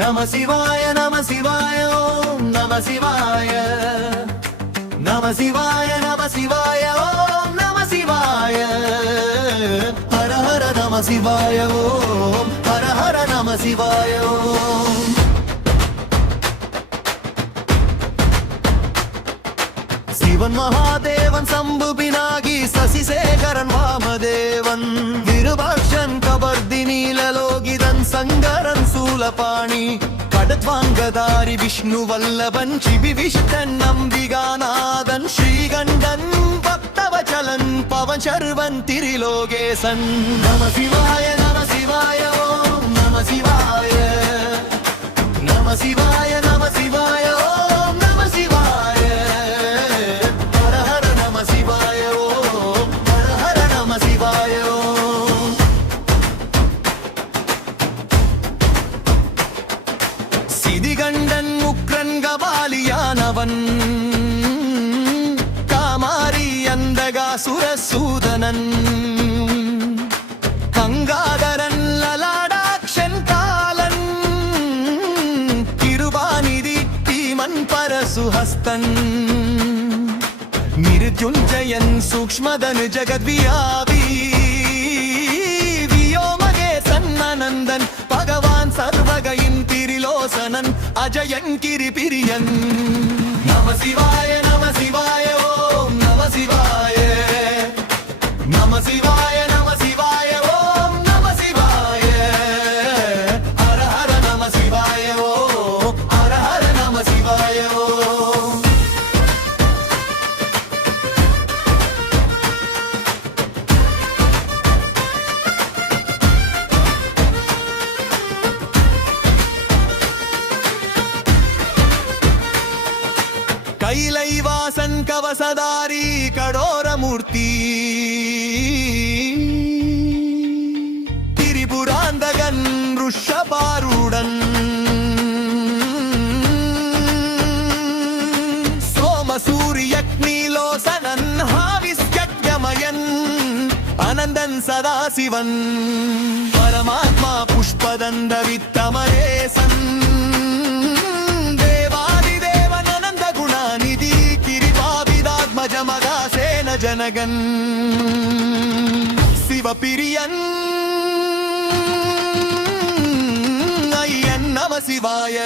நம சிவாய நம சிவாய ஓம் நம சிவாய நம சிவாய நம சிவாய ஓம் நம சிவாய ஹர ஹர நம சிவாய ஓம் ஹர ஹர நம சிவாய ஓம் சிவன் மகாதேவன் சம்பு பினாகி சசிசேகரன் வாமதேவன் விருபாக்ஷன் கபர்தி நீலலோகிதன் சங்கரன் சூலபாணி கடத்வாங்கதாரி விஷ்ணு வல்லபன் சிபிவிஷ்டன் நம்பிகாநாதன் ஸ்ரீகண்டன் பக்தவச்சலன் பவன் சர்வன் திரிலோகேசன் நம சிவாய நம சிவாய ஓம் நம சிவாய நம சிவாய நம சிவாய ஓம் நம சிவாய ஹர ஹர நம சிவாய ஓம் ஹர ஹர நம சிவாய ஓம் சிதிகண்டன் முக்ரன் கபாலியானவன் காமாரி அந்தகாசுரசூதனன் கங்காதரன் லலாடாக்ஷன் காலன் கிருபாநிதி தீமன் பரசுஹஸ்தன் மிருத்யுஞ்சயன் சூக்ஷ்மதனு ஜகத்வியாபி வியோமகேசன் அனந்தன் பகவான் சர்வகையின் திரிலோசனன் அஜயன் கிரிபிரியன் நம சிவாய நம சிவாய ஓம் நம சிவாய நம சிவாய நம சிவாய ஓம் நம சிவாய ஹர ஹர நம சிவாய ஓம் ஹர ஹர நம சிவாய ஓம் கைலைவாசன் கவசதாரி கடோரமூர்த்தி திரிபுராந்தகன் ருஷபாருடன் சோமசூரியக்னிலோசனன் ஹாவிஸ்யமயன் அனந்தன் சதாசிவன் பரமாத்மா புஷ்பதந்த வித்தமரேசன் மகாசேன ஜனகன் சிவபிரியன் ஐயன் நம சிவாய